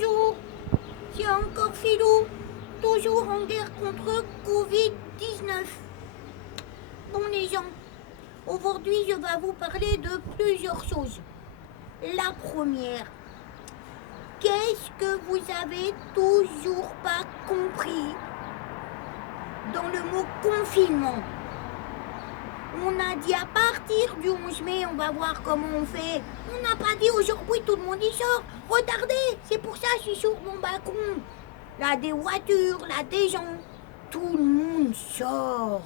bonjour. C'est encore Philou, toujours en guerre contre Covid-19. Bon les gens, aujourd'hui je vais vous parler de plusieurs choses. La première, qu'est-ce que vous avez toujours pas compris dans le mot confinement? On a dit à partir du 11 mai, on va voir comment on fait. On n'a pas dit aujourd'hui tout le monde y sort. Regardez, c'est pour ça que je suis sur mon balcon. Là, des voitures, là, des gens. Tout le monde sort.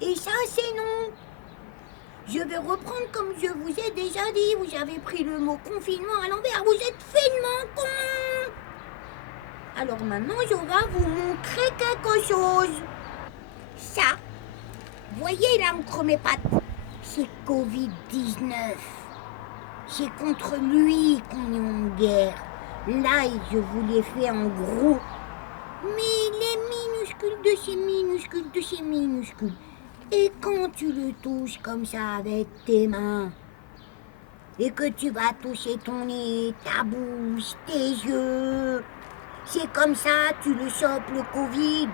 Et ça, c'est non. Je vais reprendre comme je vous ai déjà dit. Vous avez pris le mot confinement à l'envers. Vous êtes finement con. Alors maintenant, je vais vous montrer quelque chose. Ça. Voyez là entre mes pattes, c'est Covid-19. C'est contre lui qu'on est en guerre. Là, je vous l'ai fait en gros. Mais il est minuscule de chez minuscule de chez minuscule. Et quand tu le touches comme ça avec tes mains, et que tu vas toucher ton nez, ta bouche, tes yeux, c'est comme ça, tu le chopes le Covid.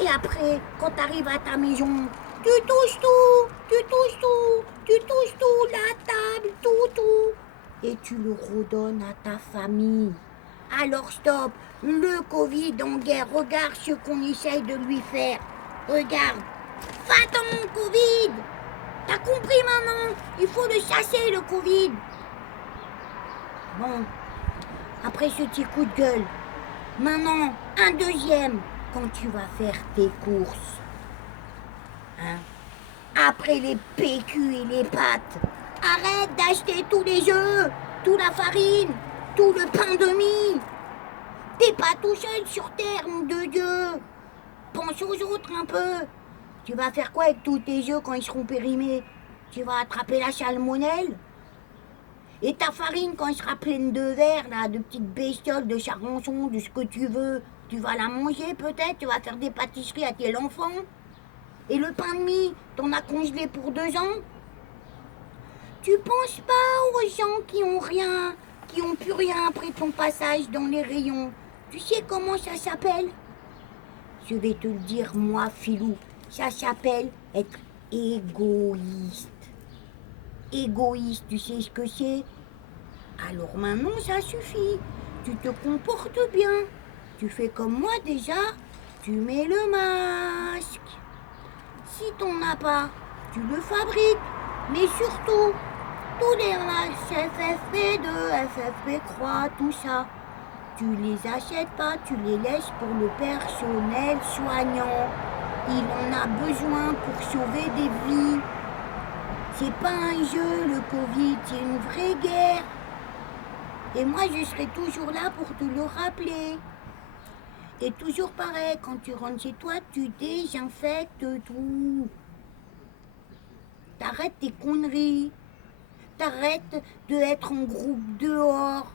Et après, quand tu arrives à ta maison, tu touches tout, la table, tout. Et tu le redonnes à ta famille. Alors stop, le Covid en guerre, regarde ce qu'on essaye de lui faire. Regarde, va-t'en Covid. T'as compris maintenant? Il faut le chasser le Covid. Bon, après ce petit coup de gueule, maintenant, un deuxième. Quand tu vas faire tes courses, hein, après les PQ et les pâtes, arrête d'acheter tous les œufs, toute la farine, tout le pain de mie. T'es pas tout seul sur terre, nom de Dieu. Pense aux autres un peu. Tu vas faire quoi avec tous tes œufs quand ils seront périmés? Tu vas attraper la salmonelle? Et ta farine, quand elle sera pleine de verre, là, de petites bestioles, de charançons, de ce que tu veux, tu vas la manger peut-être, tu vas faire des pâtisseries à tes enfants. Et le pain de mie, t'en as congelé pour 2 ans. Tu penses pas aux gens qui ont rien, qui ont plus rien après ton passage dans les rayons. Tu sais comment ça s'appelle? Je vais te le dire, moi, Philou. Ça s'appelle être égoïste. Égoïste, tu sais ce que c'est? Alors maintenant, ça suffit. Tu te comportes bien. Tu fais comme moi déjà. Tu mets le masque. Si t'en as pas, tu le fabriques. Mais surtout, tous les masques FFP2, FFP3, tout ça, tu les achètes pas, tu les laisses pour le personnel soignant. Il en a besoin pour sauver des vies. C'est pas un jeu, le Covid, c'est une vraie guerre. Et moi, je serai toujours là pour te le rappeler. Et toujours pareil, quand tu rentres chez toi, tu désinfectes tout. T'arrêtes tes conneries. T'arrêtes d'être en groupe dehors.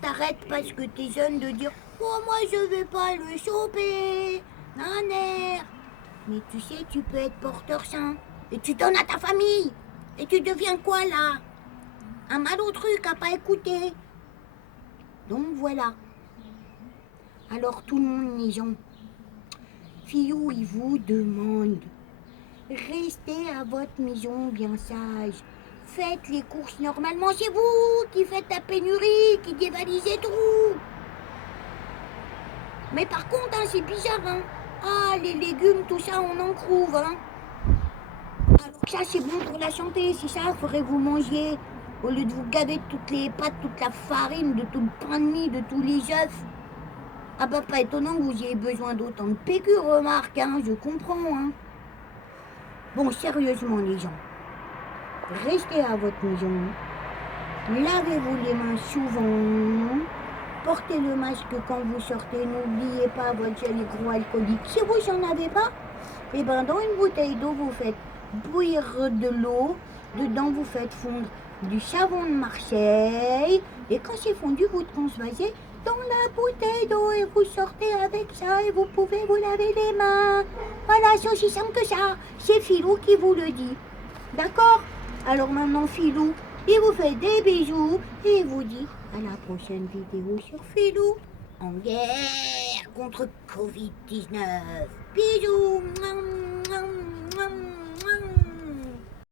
T'arrêtes parce que t'es jeune de dire « Oh, moi, je vais pas le choper. Naner. » Mais tu sais, tu peux être porteur sain. Et tu donnes à ta famille. Et tu deviens quoi, là? Un malot truc à pas écouter. Donc, voilà. Alors, tout le monde, les gens, Philou, il vous demande, restez à votre maison bien sage. Faites les courses normalement. C'est vous qui faites la pénurie, qui dévalisez tout. Mais par contre, hein, c'est bizarre, hein. Ah, les légumes, tout ça, on en trouve, hein. Alors ça, c'est bon pour la santé, c'est ça, il faudrait que vous mangiez. Au lieu de vous gaver de toutes les pâtes, toute la farine, de tout le pain de mie, de tous les œufs. Ah bah, pas étonnant que vous ayez besoin d'autant de PQ, remarque, hein, je comprends, hein. Bon, sérieusement, les gens, restez à votre maison. Lavez-vous les mains souvent. Portez le masque quand vous sortez. N'oubliez pas votre gel hydroalcoolique. Si vous n'en avez pas, et ben dans une bouteille d'eau, vous faites bouillir de l'eau. Dedans, vous faites fondre du savon de Marseille. Et quand c'est fondu, vous transvasez dans la bouteille d'eau et vous sortez avec ça et vous pouvez vous laver les mains. Voilà, c'est aussi simple que ça. C'est Philou qui vous le dit. D'accord? Alors maintenant, Philou, il vous fait des bisous et il vous dit À la prochaine vidéo sur Philou. En guerre contre Covid-19. Bisous.